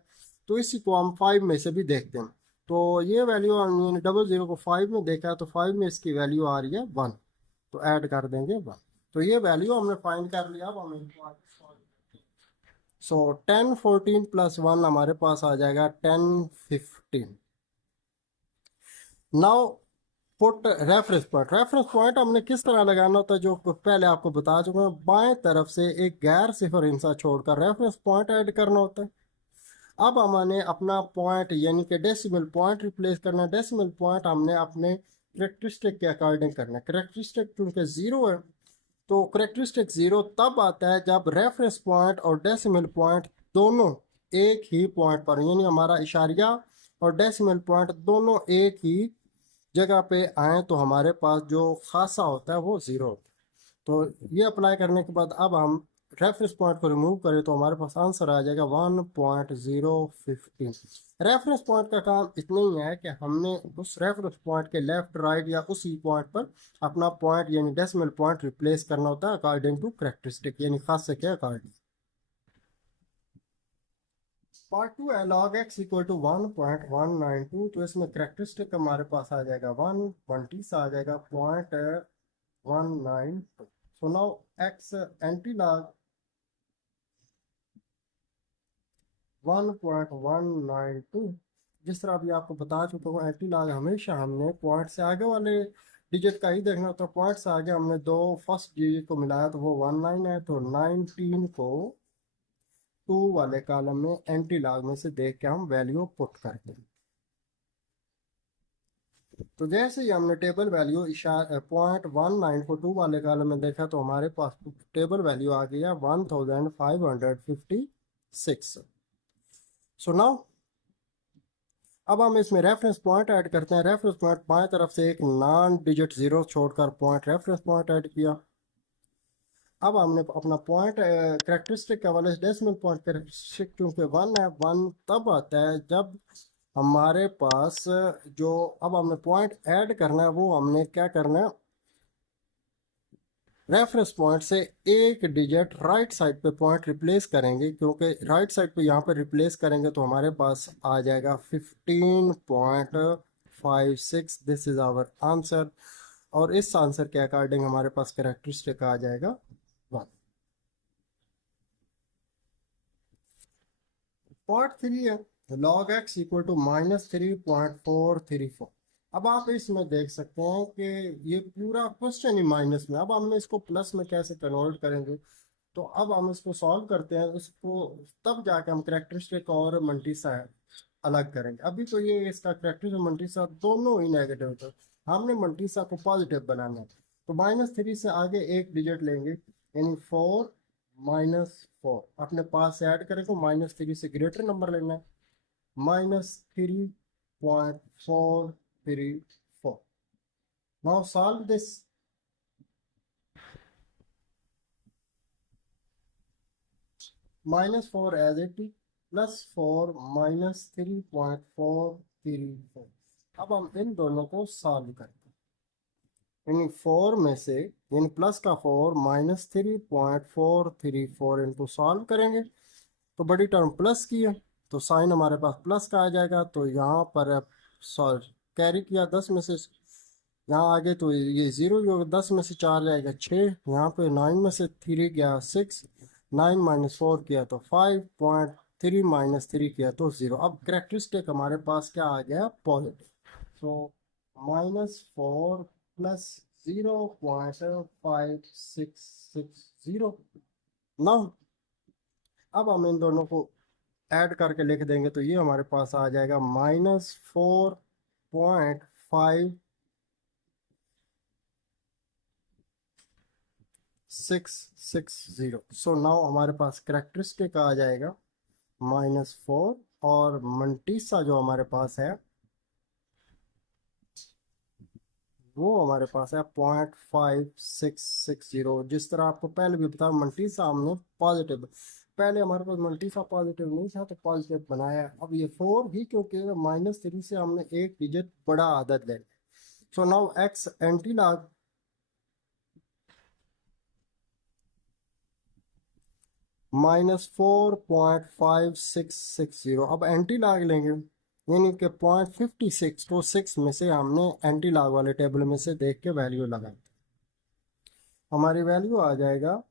तो इसी को हम 5 में से भी देखते हैं। तो ये वैल्यू 00 को 5 में देखा है, तो 5 में इसकी वैल्यू आ रही है 1, तो ऐड कर देंगे 1। तो ये वैल्यू हमने फाइंड कर लिया। अब हम इनको आगे solve करते हैं। सो 10 14 प्लस 1 हमारे पास आ जाएगा 10 15। Now put reference point. Reference point हमने किस तरह लगाना होता है जो पहले आपको बता चुका हूँ, बाएं तरफ से एक गैर सिफर हिस्सा छोड़कर रेफरेंस पॉइंट ऐड करना होता है। अब हमने अपना पॉइंट यानी कि डेसिमल पॉइंट रिप्लेस करना है। डेसिमल पॉइंट हमने अपने करेक्टरिस्टिक के अकॉर्डिंग करना है। करेक्टरिस्टिक क्योंकि ज़ीरो है, तो करेक्टरिस्टिक ज़ीरो तब आता है जब रेफरेंस पॉइंट और डेसिमल पॉइंट दोनों एक ही पॉइंट पर, यानी हमारा इशारिया और डेसिमल पॉइंट दोनों एक ही जगह पे आए, तो हमारे पास जो खासा होता है वो ज़ीरो होता है। तो ये अप्लाई करने के बाद अब हम रेफरेंस पॉइंट को रिमूव करें तो हमारे पास आंसर आ जाएगा 1.015। रेफरेंस पॉइंट का काम इतना ही है कि हमने उस रेफरेंस पॉइंट के लेफ्ट राइट या उसी पॉइंट पर अपना पॉइंट यानी डेसिमल पॉइंट रिप्लेस करना होता है अकॉर्डिंग टू करेक्टरिस्टिक यानी खासे के अकॉर्डिंग। पार्ट 2 है log x इक्वल टू 1.192, तो इसमें करेक्टरिस्टिक हमारे पास आ जाएगा 120 से आ जाएगा 0.192। So now x anti log 1.192, जिस तरह अभी आपको बता चुका हूँ एंटी लॉग हमेशा हमने पॉइंट से आगे वाले डिजिट का ही देखना होता है। पॉइंट से आगे हमने दो फर्स्ट डिजिट को मिलाया तो वो 19 है, तो 19 को 2 वाले कॉलम में एंटी लॉग में से देख के हम वैल्यू पुट करते हैं। तो जैसे ही हमने टेबल वैल्यू 0.19 को 2 वाले कॉलम में देखा तो हमारे पास टेबल वैल्यू आ गया 1556। सो नाउ अब हम इसमें रेफरेंस पॉइंट ऐड करते हैं। रेफरेंस पॉइंट बाएं तरफ से एक नॉन डिजिट जीरो छोड़कर पॉइंट रेफरेंस पॉइंट ऐड किया। अब हमने अपना पॉइंट करेक्टरिस्टिक का वाले डेसिमल पॉइंट करेक्टरिस्टिक क्योंकि 1 है, 1 तब आता है जब हमारे पास जो अब हमें पॉइंट ऐड करना है वो हमने क्या करना है, रेफरेंस पॉइंट से एक डिजिट राइट साइड पे पॉइंट रिप्लेस करेंगे, क्योंकि राइट साइड पे यहाँ पे रिप्लेस करेंगे तो हमारे पास आ जाएगा 15.56। दिस इज आवर आंसर, और इस आंसर के अकॉर्डिंग हमारे पास कैरेक्टरिस्टिक आ जाएगा 1। पार्ट 3 है log x इक्वल टू -3.434। अब आप इसमें देख सकते हैं कि ये पूरा क्वेश्चन ही माइनस में। अब हमने इसको प्लस में कैसे कन्वर्ट करेंगे, तो अब हम इसको सॉल्व करते हैं। उसको तब जाके हम करेक्टरिस्टिक और मल्टीसा अलग करेंगे। अभी तो ये इसका करेक्टरिस्टिक मल्टीसा दोनों ही नेगेटिव थे, हमने मल्टीसा को पॉजिटिव बनाना है। तो -3 से आगे एक डिजिट लेंगे यानी 4 -4 अपने पास से ऐड करें तो -3 से ग्रेटर नंबर लेना है, -3.434। Now solve this. -4 as it +4 -3.434। अब हम इन दोनों को सॉल्व करते हैं। यानी 4 में से यानी प्लस का 4 -3.434 इनको सॉल्व करेंगे तो बड़ी टर्म प्लस की है तो साइन हमारे पास प्लस का आ जाएगा। तो यहाँ पर सॉल्व कैरी किया 10 में से, यहाँ आगे तो ये ज़ीरो ही होगा। 10 में से 4 जाएगा 6, यहाँ पे 9 में से 3 गया 6, 9 -4 किया तो 5.3 -3 किया तो 0। अब करेक्टरिस्टिक हमारे पास क्या आ गया, पॉजिटिव। सो -4 + 0.5660 ना। अब हम इन दोनों को ऐड करके लिख देंगे तो ये हमारे पास आ जाएगा -4.5660। सो नाउ हमारे पास करेक्टरिस्टिक आ जाएगा -4 और मंटीसा जो हमारे पास है वो हमारे पास है 0.5660। जिस तरह आपको पहले भी बताया मंटीसा हमने पॉजिटिव, पहले हमारे पास मंटीसा पॉजिटिव नहीं था तो पॉजिटिव बनाया। अब ये 4 ही क्योंकि -3 से हमने एक डिजिट बड़ा आदत ले। So now x anti log -4.5660। अब एंटी लॉग लेंगे, यानी कि 0.56 को 6 में से हमने एंटी लॉग वाले टेबल में से देख के वैल्यू लगाई। हमारी वैल्यू आ जाएगा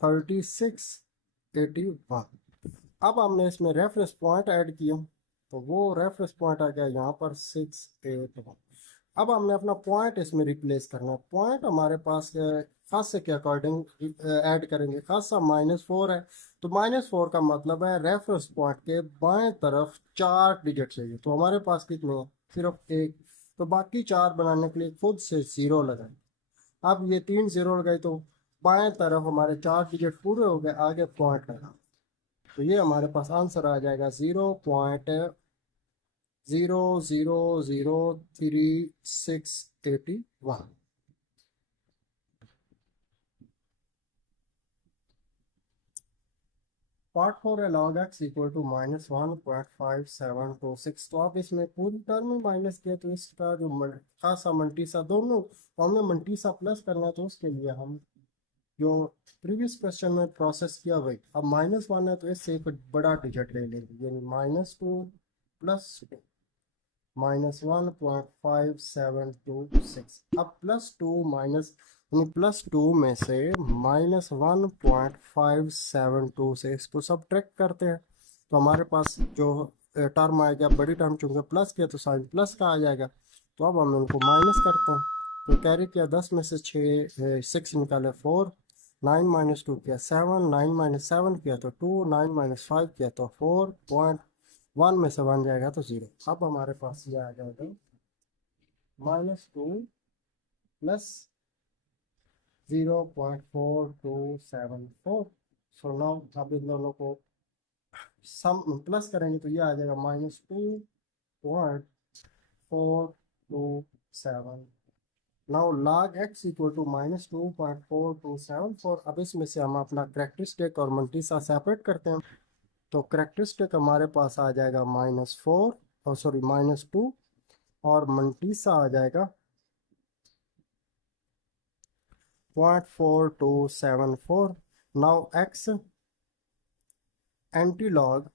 3681। अब हमने इसमें रेफरेंस पॉइंट ऐड किया तो वो रेफरेंस पॉइंट आ गया यहाँ पर 681। अब हमने अपना पॉइंट इसमें रिप्लेस करना है। पॉइंट हमारे पास खासा के अकॉर्डिंग ऐड करेंगे। खासा -4 है तो -4 का मतलब है रेफरेंस पॉइंट के बाएं तरफ 4 डिजिट चाहिए, तो हमारे पास कितने हैं, सिर्फ एक। तो बाकी 4 बनाने के लिए खुद से 0 लगाए। अब ये 3 0 लगाए तो बाएं तरफ हमारे 4 डिजिट पूरे हो गए, आगे पॉइंट लगा। तो ये हमारे पास आंसर आ जाएगा 0.0003681। पार्ट 4 है log x इक्वल टू -1.5726। तो आप इसमें पूरी टर्म में माइनस किया तो इसका जो खासा मंटीसा दोनों तो हमने मंटीसा प्लस करना है, तो उसके लिए हम जो प्रीवियस क्वेश्चन में प्रोसेस किया वही। अब -1 है तो इससे एक बड़ा डिजिट ले लेंगे, यानी -2 + 2 -1.5726। अब +2 माइनस +2 में से -1.572 से इसको सब्ट्रैक्ट करते हैं तो हमारे पास जो टर्म आएगा, बड़ी टर्म चूंकि प्लस किया तो साइन प्लस का आ जाएगा। तो अब हम उनको माइनस करते हैं। तो कैरी किया 10 में से 6 निकाले 4, 9 - 2 किया 7, 9 - 7 किया तो 2, 9 - 5 किया तो 4.1 में से 1 जाएगा तो 0। अब हमारे पास ये आ जाएगा -2 + 0.4274। सो नाउ अब इन दोनों को सम प्लस करेंगे तो ये आ जाएगा -2.427। Now log x equal to -2.4274। अब इसमें से हम अपना करेक्टरिस्टिक और मंटीसा सेपरेट करते हैं। तो करेक्टरिस्टिक हमारे पास आ जाएगा -4 और सॉरी -2 और मंटीसा आ जाएगा 0.4274। Now x anti log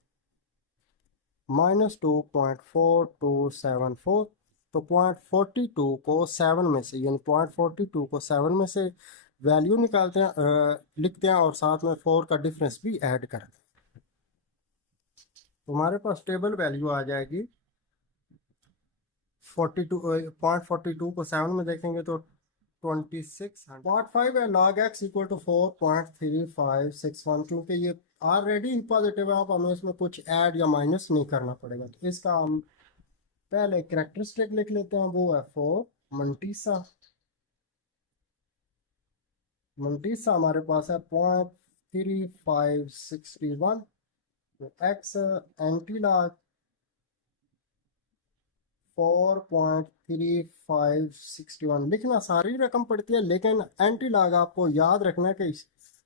-2.4274। तो 0.42 को 7 में से, यानी 0.42 को 7 में से वैल्यू निकालते हैं, लिखते हैं और साथ में 4 का डिफरेंस भी ऐड करते हैं। तो हमारे पास टेबल वैल्यू आ जाएगी 42। 0.42 को 7 में देखेंगे तो 2600। पार्ट 5 है log x इक्वल टू 4.3561। क्योंकि ये ऑलरेडी पॉजिटिव है, अब हमें इसमें कुछ ऐड या माइनस नहीं करना पड़ेगा, तो इसका हम पहले करेक्टरिस्टिक लिख लेते हैं। वो है 4 मंटीसा। मंटीसा हमारे पास है 0.3561। X anti log 4.3561। लिखना सारी रकम पड़ती है, लेकिन एंटी लॉग आपको याद रखना है कि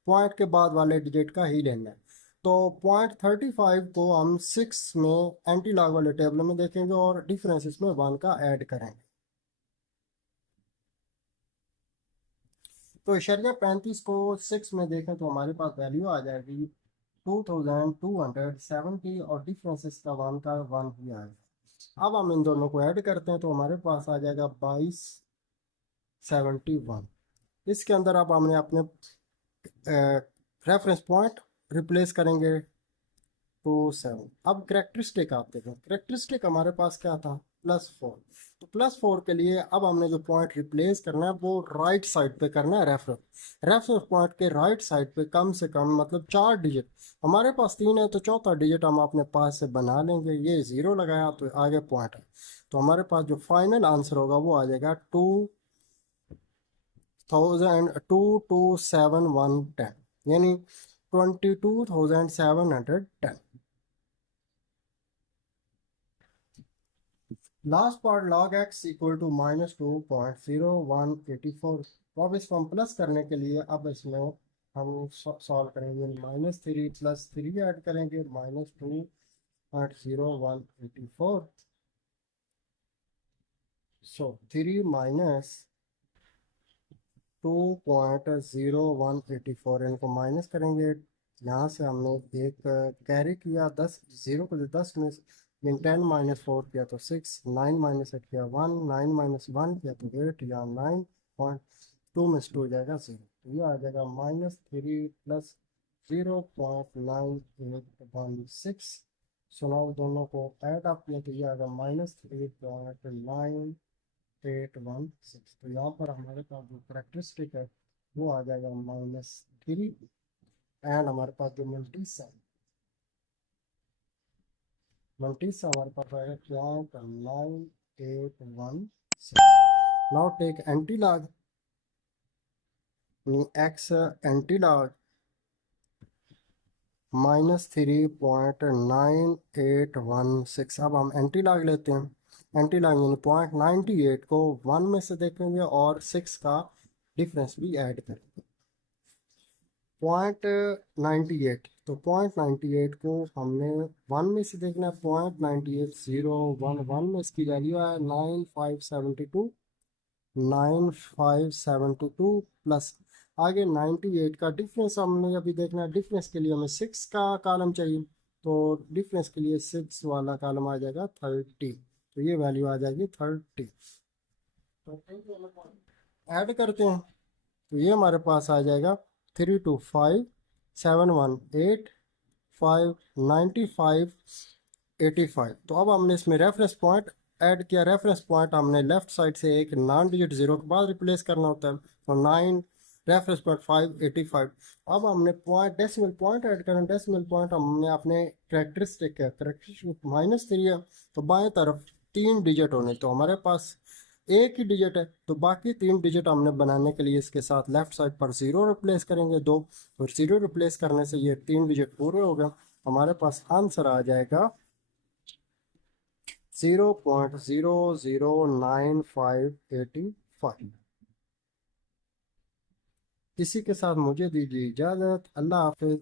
पॉइंट के बाद वाले डिजिट का ही लेना है। तो 0.35 को हम 6 में एंटी लॉग वाले टेबल में देखेंगे और डिफरेंस इसमें 1 का ऐड करेंगे। तो इशरिया 35 को 6 में देखें तो हमारे पास वैल्यू आ जाएगी 2270 और डिफरेंस इसका 1 का 1 ही आएगा। अब हम इन दोनों को ऐड करते हैं तो हमारे पास आ जाएगा 2271। इसके अंदर अब हमने अपने रेफरेंस पॉइंट रिप्लेस करेंगे 27। अब करेक्टरिस्टिक आप देखें, करेक्टरिस्टिक हमारे पास क्या था, +4। तो +4 के लिए अब हमने जो पॉइंट रिप्लेस करना है वो राइट साइड पे करना है। रेफरेंस पॉइंट के राइट साइड पे कम से कम मतलब 4 डिजिट, हमारे पास 3 है तो चौथा डिजिट हम अपने पास से बना लेंगे। ये 0 लगाया तो आगे पॉइंट है, तो हमारे पास जो फाइनल आंसर होगा वो आ जाएगा 22710, यानी 22,710। Last part log x equal to -2.0184। तो अब इसको हम प्लस करने के लिए अब इसमें हम सॉल्व करेंगे, -3 + 3 ऐड करेंगे, -2.0184। सो 3 माइनस 2.0184, इनको माइनस करेंगे। यहाँ से हमने एक कैरी किया, 10 जीरो को 10 में 10 - 4 किया तो 6, 9 - 8 किया 1, 9 - 1 किया तो 8, या 9.2 में से 2 जाएगा 0, तो ये आ जाएगा -3 + 0.9816। सुनाओ दोनों को ऐड अप किया तो ये आएगा -3.9816। तो यहाँ पर हमारे पास जो करेक्टरिस्टिक है वो आ जाएगा -3, एंड हमारे पास जो मल्टीस हमारे पास आएगा 0.9816। Now take anti log, x anti log -3.9816। अब हम एंटी लॉग लेते हैं। एंटी लॉग यानी 0.98 को 1 में से देखेंगे और 6 का डिफरेंस भी ऐड करेंगे। 0.98, तो 0.98 को हमने 1 में से देखना है। 0.98011 में इसकी वैल्यू है 9572 प्लस आगे 98 का डिफरेंस हमने अभी देखना है। डिफरेंस के लिए हमें 6 का कॉलम चाहिए, तो डिफरेंस के लिए 6 वाला कॉलम आ जाएगा 30, तो ये वैल्यू आ जाएगी 30। तो ऐड करते हैं तो ये हमारे पास आ जाएगा 32571859585। तो अब हमने इसमें रेफरेंस पॉइंट ऐड किया। रेफरेंस पॉइंट हमने लेफ्ट साइड से एक नॉन डिजिट 0 के बाद रिप्लेस करना होता है, तो 9 रेफरेंस पॉइंट 585। अब हमने पॉइंट डेसिमल पॉइंट ऐड करना। डेसिमल पॉइंट हमने अपने करेक्टरिस्टिक है, करेक्टरिस्टिक -3 है, तो बाएं तरफ 3 डिजिट होने, तो हमारे पास एक ही डिजिट है, तो बाकी 3 डिजिट हमने बनाने के लिए इसके साथ लेफ्ट साइड पर 0 रिप्लेस करेंगे 2, और 0 रिप्लेस करने से ये 3 डिजिट पूरे हो गए। हमारे पास आंसर आ जाएगा 0.009585। इसी के साथ मुझे दीजिए इजाज़त। अल्लाह हाफिज़।